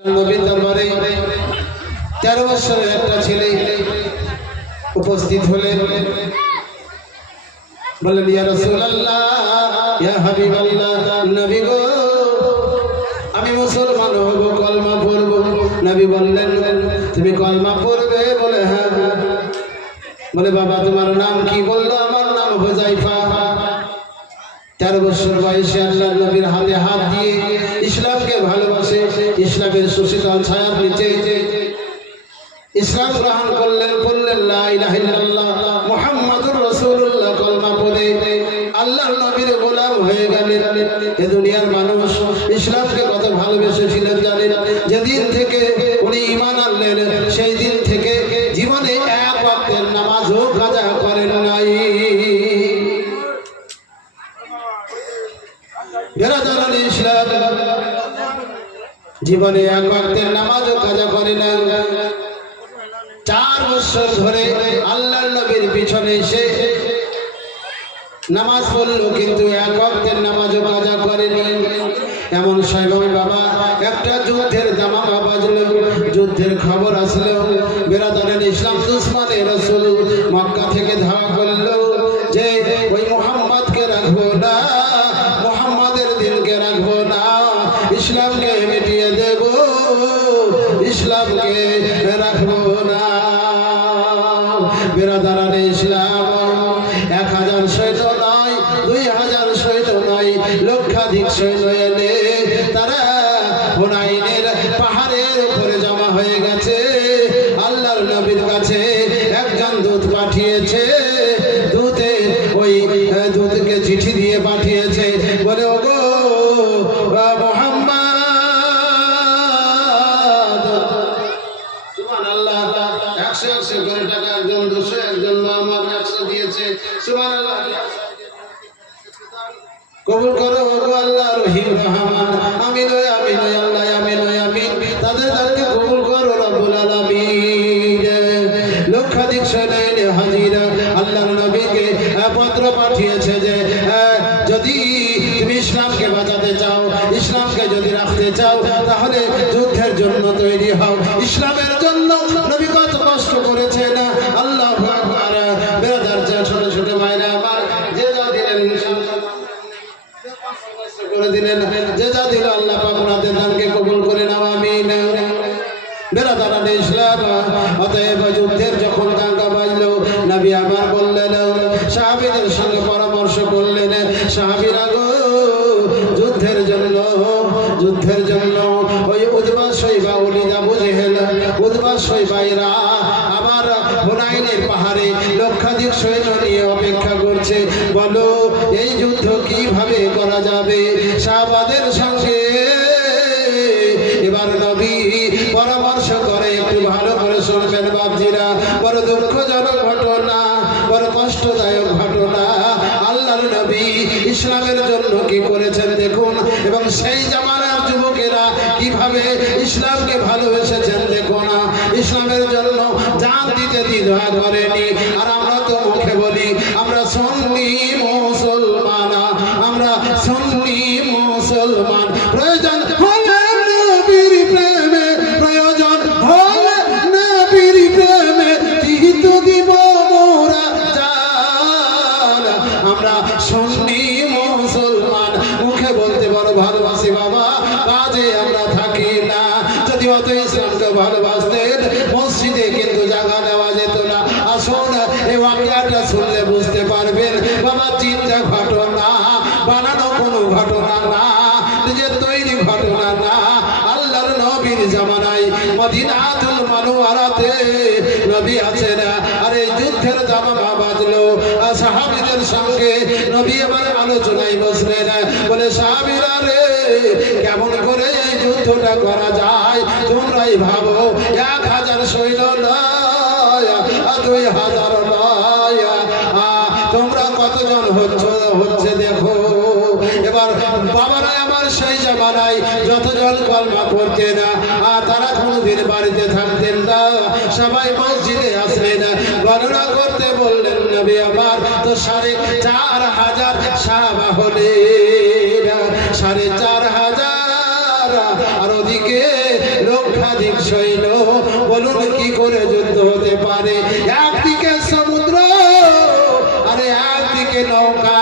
নবীর দরবারে 13 বছরের একটা ছেলে উপস্থিত হলেন। বললেন, ইয়া রাসূলুল্লাহ, ইয়া হাবিবাল্লাহ, নবী গো, আমি মুসলমান হব, কলমা পড়ব। নবী বললেন, তুমি কলমা পড়বে? বলে হ্যাঁ। বলে, বাবা তোমার নাম কি? বললো, আমার নাম হুযায়ফা। 13 বছর বয়সে আল্লাহর নবীর হাতে হাত দিয়ে ইসলামকে ভালোবাসে, ইসলামের সুশীতল ছায়ার নিচে ইসলাম গ্রহণ করলেন। বললেন, লা ইলাহা ইল্লাল্লাহ মুহাম্মাদুর রাসূলুল্লাহ। কলমা পড়ে আল্লাহর নবীর গোলাম হয়ে গেলেন। এ দুনিয়ার মানুষ ইসলামকে কত ভালোবেসেছিলেন জানেন? যেদিন থেকে উনি ঈমান আনলেন, সেই দিন থেকে জীবনে এক ওয়াক্তের নামাজও কাজা করেন নাই। ইসলাম জীবনে এক ওয়াক্তের নামাজও কাজা করে না। 4 বছর ধরে আল্লাহর নবীর পিছনে এসে নামাজ পড়লো, কিন্তু এক ওয়াক্তের নামাজও কাজা করেনি। এমন সময় বাবা একটা যুদ্ধের দামামা বাজলো, যুদ্ধের খবর আসলো। বেরাদারের ইসলাম দুশমনে রাসূল মক্কা থেকে ধাওয়া করলো যে ওই মুহাম্মদকে রাখবো না, মুহাম্মাদের দিনকে রাখবো না, ইসলামকে মিটিয়ে দেব, ইসলামকে রাখবো না। বেরাদারের ইসলাম 1000 সৈন্য নয়, 2000 সৈন্য নয়, লক্ষাধিক সৈন্য এনে তারা হুনাইনের পাহাড়ের উপরে জমা হয়ে গেছে। আল্লাহর নবীর কাছে একজন দূত পাঠিয়েছে, ওই দূতকে চিঠি দিয়ে পাঠিয়েছে, বলে, ওগো মুহাম্মদ, সুবহানাল্লাহ, 100 করে টাকা একজন 200, একজন আমার 100 দিয়েছে, সুবহানাল্লাহ, কবুল করো ওগো আল্লাহ রহিম রহমান, আমিন ওয়া আমিন ওয়া আল্লাহ আমিন ওয়া আমিন। তাদেরকে কবুল করো রব্বুল আলামিন। লক্ষাধিক সৈন্য হাজির আল্লাহর নবীকে পত্র পাঠিয়েছে যে যদি তুমি ইসলামকে বাঁচাতে চাও, ইসলামকে যদি রাখতে চাও, তাহলে যুদ্ধের জন্য তৈরি হও। ইসলামের জন্য নবী কত কষ্ট করেছেন, আল্লাহু আকবার। বেরাদার, ছোট ছোট ভাইরা আমার, যে যা দিলেন করে দিলেন, যে যা দিল আল্লাহ পাক ওনাদের দানকে কবুল করে নাও, আমিন। বেরাদার ইসলাম, অতএব যুদ্ধের যখন ডাঙ্গা বাজলো, নবী আবার বললেন, সাহাবীদের সঙ্গে পরামর্শ করলেন, সাহাবীরা গো, যুদ্ধের জন্য ওই উতবা শৈবা, ওলিদ আবু জেহেল, উতবা শৈবাইরা আবার হুনাইনের পাহাড়ে লক্ষাধিক সৈন্য নিয়ে অপেক্ষা করছে। বলো, এই যুদ্ধ কিভাবে করা যাবে? সাহাবাদের সঙ্গে এবার নবী পরামর্শ করে, একটু ভালো করে শুনবেন বাপজিরা, বড় দুঃখজনক ঘটনা, বড় কষ্টদায়ক ঘটনা। আল্লাহর নবী ইসলামের জন্য কি করেছেন দেখুন, এবং সেই জামানার যুবকেরা কিভাবে ইসলামকে ভালোবেসেছেন দেখুন। ইসলামের জন্য জান দিতে দ্বিধা করেনি। আর আমরা তো মুখে বলি আমরা সুন্নি মুসলমান, আমরা সুন্নি মুসলমান। প্রয়োজন হলে নবীর প্রেমে, প্রয়োজন হলে নবীর প্রেমে দিত দিব মোরা জান। আমরা সুন্নি মুসলমান, মুখে বলতে বড় ভালোবাসি বাবা, কাজে আমরা থাকি না। যদি অত ইসলামকে ভালোবাসতেন, মসজিদে কিন্তু জায়গা দেওয়া যেত না। আসুন, এই ওয়াকিয়াটা শুনলে বুঝতে পারবেন বাবা, চিন্তা ঘটনা, বানানো কোনো ঘটনা না, নিজের তৈরি ঘটনা না। আল্লাহর নবীর জামানায় মদিনাতুল মুনাওয়ারাতে নবী আছেন, আর এই যুদ্ধের দামামা বাজলো। সাহাবীদের সঙ্গে নবী আবার আলোচনায় বসলেন, বলে, সাহাবীরা রে, কেমন করে এই যুদ্ধটা করা যায়? তোমরাই ভাবো, 1000 সৈন্য নয়, 2000 নয়, তোমরা কতজন হচ্ছে দেখো। এবার বাবারা আমার সেই জামানায় যতজন কলমা পড়তেন, তারা কোনদিন বাড়িতে থাকতেন না, সবাই মসজিদে আসলেন। গণনা করতে বললেন নবী আমার, তো 4500 সাহাবা হলেন, 4500। আর ওদিকে পারে। একদিকে সমুদ্র আরে একদিকে নৌকা,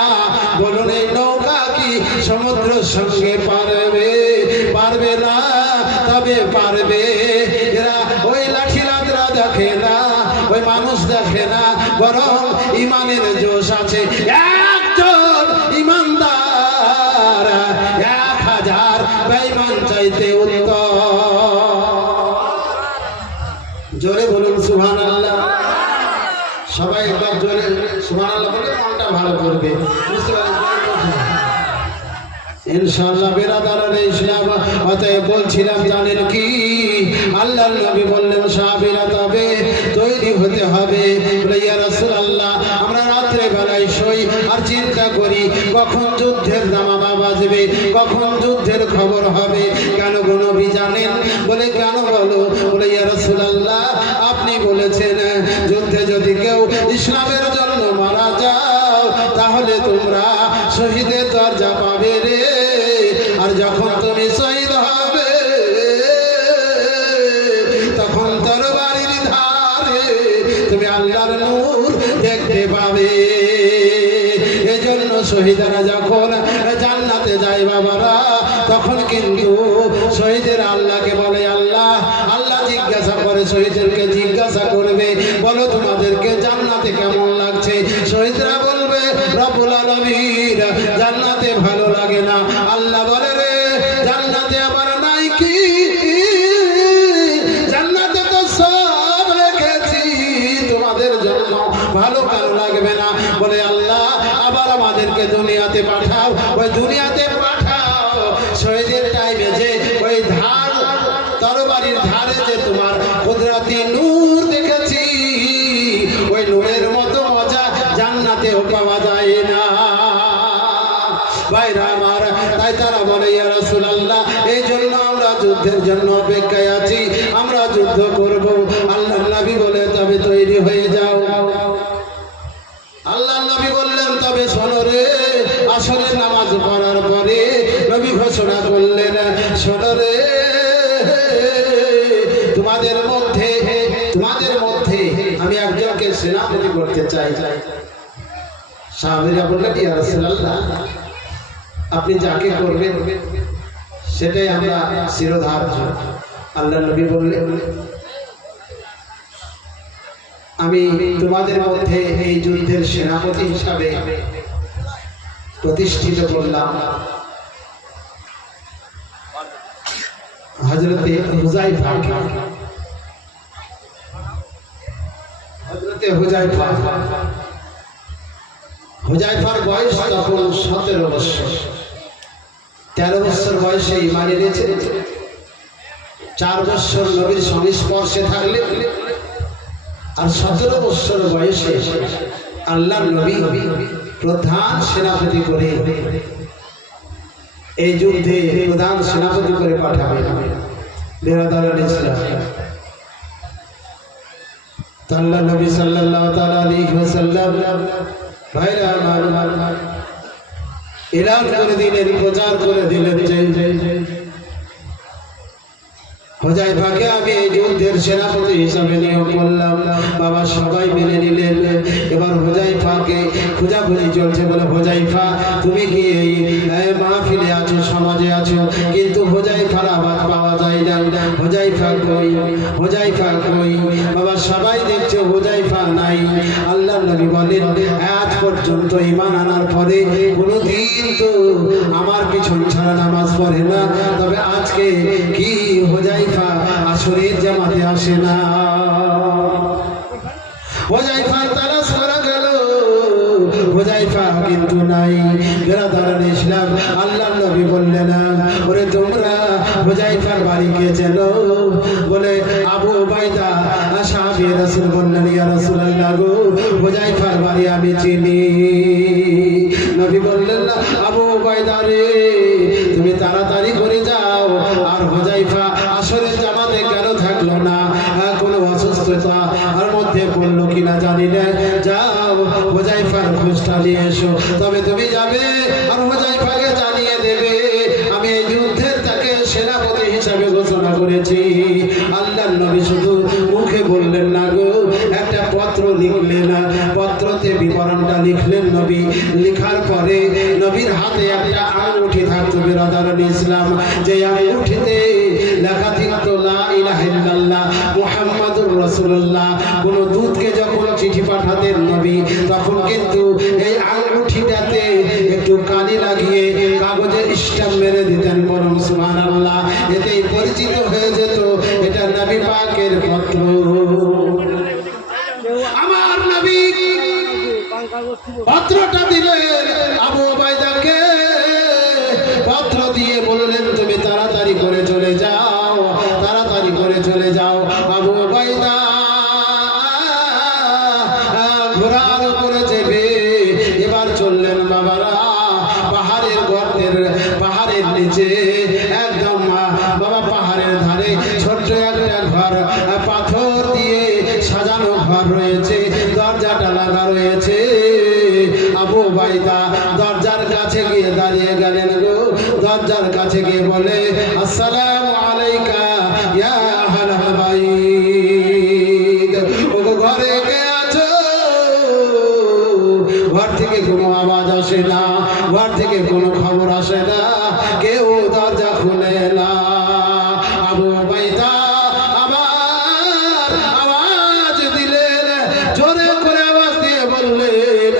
বলুন এই নৌকা কি সমুদ্রের সঙ্গে পারবে? পারবে না। তবে পারবে এরা ওই লাঠিরাতরা দেখে না, ওই মানুষ দেখে না, বরং ইমানের জোশ আছে। একজন ইমানদার 1000 বেঈমান চাইতে উত্তম। জোরে বলুন সুবহানাল্লাহ। সবাই একবার জোরে সুবহানাল্লাহ বলে মনটা ভালো করবে, বুঝতে পারছেন? ইনশাআল্লাহ বিরাদারানে ইসলাম। অতএব বলছিলাম জানেন কি, আল্লাহর নবী বললেন সাহাবীরা তবে তৈরি হতে হবে। বলে ইয়া রাসূলুল্লাহ আমরা রাত্রে বেলায় শুই আর চিন্তা করি কখন যুদ্ধের দামামা বাজবে, কখন যুদ্ধের খবর হবে। কেন গো নবী জানেন? বলে কেন বলো? বলে ইয়া রাসূলুল্লাহ আপনি বলেছেন যুদ্ধে যদি কেউ ইসলামের জন্য মারা যাও তাহলে তোমরা শহীদের দরজা পাবে রে। আর যখন তুমি শহীদ হবে তখন তরবারির ধারে তুমি আল্লাহর নূর দেখতে পাবে। এজন্য শহীদরা যখন জান্নাতে যায় বাবারা, তখন কিন্তু শহীদের আল্লাহকে বলে আল্লাহ, আল্লাহ জিজ্ঞাসা করে শহীদদেরকে জিজ্ঞাসা করবে বলো তোমাদেরকে জান্নাতে কেমন লাগছে? শহীদরা বলবে রব্বুল আলামিন জান্নাতে ভালো লাগে না। আল্লাহ বলে রে জান্নাতে আবার নাই কি? জান্নাতে তো সব রেখেছি তোমাদের জন্য, ভালো কারো লাগবে না। বলে আল্লাহ আবার আমাদেরকে দুনিয়াতে পাঠাও। ওই দুনিয়াতে পাঠাও শহীদের টাইমে যে ওই ধার তরবারির ধারে যে তোমার কুদরতি নূর দেখেছি, ওই নূরের মতো মজা জান্নাতেও পাওয়া যায় না। ভাইরা আমার, তাই তারা বলে ইয়া রাসূলুল্লাহ এই জন্য আমরা যুদ্ধের জন্য অপেক্ষায় আছি, আমরা যুদ্ধ করব। আল্লাহর নবী বলে তবে তৈরি হয়ে যাও। আল্লাহর নবী বললেন তবে শোনো রে, আসরের নামাজ পড়ার পরে নবী ঘোষণা করলেন শোনো রে তোমাদের মধ্যে আমি একজনকে সেনাপতি করতে চাই। সাহাবীরা বললেন ইয়া রাসূলুল্লাহ আপনি যাকে করবেন সেটাই আমরা শিরোধার্য। আল্লাহর নবী বললেন আমি তোমাদের মধ্যে এই যুদ্ধের সেনাপতি হিসাবে প্রতিষ্ঠিত করলাম হযরতে হুযায়ফাকে। হুযায়ফার বয়স তখন 17 বছর। 13 বছর বয়সে ঈমান এনেছে। 4 বছর নবীর সংস্পর্শে থাকলে আর 17 বছর বয়সে আল্লাহর নবী প্রধান সেনাপতি করে এই যুদ্ধে প্রধান সেনাপতি করে পাঠাবেন। বিরাদারানে ইসলাম আল্লাহ নবী সাল্লাল্লাহু তাআলা আলাইহি ওয়াসাল্লাম ভাইরা আমার এলান করে দিলেন, প্রচার করে দিলেন যে হুযায়ফাকে আমি এই যুদ্ধের সেনাপতি হিসাবে নিয়োগ করলাম। বাবা সবাই মেনে নিলেন। এবার হুযায়ফাকে খোঁজাখুঁজি চলছে। বলে হুযায়ফা তুমি কি এই মাহফিলে আছো, সমাজে আছো, কিন্তু হুযায়ফার আওয়াজ পাওয়া যায় না। হুযায়ফা কই, হুযায়ফা কই? বাবা সবাই দেখছে হুযায়ফা নাই। আল্লাহর নবী বলেন আজ পর্যন্ত ঈমান আনার পরে কোনোদিন তো আমার পিছন ছাড়া নামাজ পড়ে না, তবে আজকে কি হুযায়ফা আসরের জামাতে আসে না? হুযায়ফা তালাশ করা গেল, হুযায়ফা কিন্তু নাই। বিরাদারানে ইসলাম আল্লাহর নবী বললেন ওরে তোমরা হুযায়ফার বাড়িকে চেনো? বলে আবু উবাইদা সাহাবী রাসূল বললেন ইয়া রাসূলুল্লাহ গো হুযায়ফার বাড়ি আমি চিনি। নবী বললেন না আবু উবাইদা রে তুমি তাড়াতাড়ি করে যাও। আর হুযায়ফা আসরের জামাতে কেন থাকলো না? কোনো অসুস্থতা আর মধ্যে পড়লো কিনা জানি না। যাও হুযায়ফার খোঁজটা নিয়ে এসো। তবে তুমি যাবে আর হুযায়ফাকে জানিয়ে দেবে আমি এই যুদ্ধের তাকে সেনাপতি হিসাবে ঘোষণা করেছি। আল্লাহর নবী শুধু মুখে বললেন না গো, এক কলমটা লিখলেন নবী। লেখার পরে নবীর হাতে একটা আঙ্গুঠি থাকতো বিরাদারুল ইসলাম, যে আঙ্গুঠিতে লেখা থাকতো লা ইলাহা ইল্লাল্লাহ মুহাম্মাদুর রাসূলুল্লাহ। কোন দূতকে যখন চিঠি পাঠাতেন নবী, তখন কিন্তু এই আঙ্গুঠিটাতে একটু কালি লাগিয়ে কাগজে স্ট্যাম্প মেরে দিতেন। বলুন সুবহানাল্লাহ। এতেই পরিচিত হয়ে যেত এটা নবী পাকের পত্র। আমার নবী পত্রটা দিলেন আবু উবাইদাকে, পত্র দিয়ে বললেন তুমি তাড়াতাড়ি করে চলে যাও, তাড়াতাড়ি করে চলে যাও। আবু উবাইদা ঘোড়ার উপরে চেপে এবার চললেন বাবারা পাহাড়ের গর্তের, পাহাড়ের নিচে একদম বাবা পাহাড়ের ধারে ছোট্ট একটা ঘর, পাথর দিয়ে সাজানো ঘর রয়েছে, দরজাটা লাগা রয়েছে। আবু উবাইদা দরজার কাছে গিয়ে দাঁড়িয়ে গেলেন গো। দরজার কাছে গিয়ে বলে আসসালামু আলাইকা ইয়া আহলাল বাইত। ওগো ঘরে কে আছো? ঘর থেকে কোনো আওয়াজ আসে না, ঘর থেকে কোনো খবর আসে না, কেউ দরজা খুলে না। আবু উবাইদা আবার আওয়াজ দিলেন, জোরে করে আওয়াজ দিয়ে বললেন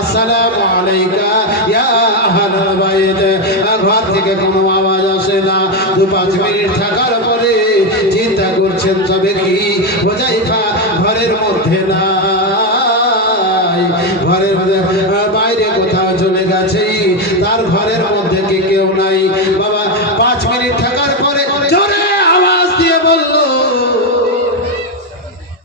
আসসালামু আলাইকা ইয়া আহলাল বাইত। ঘর থেকে কোনো আওয়াজ আসে না। 2-5 মিনিট থাকার পরে চিন্তা করছেন তবে কি হুযায়ফা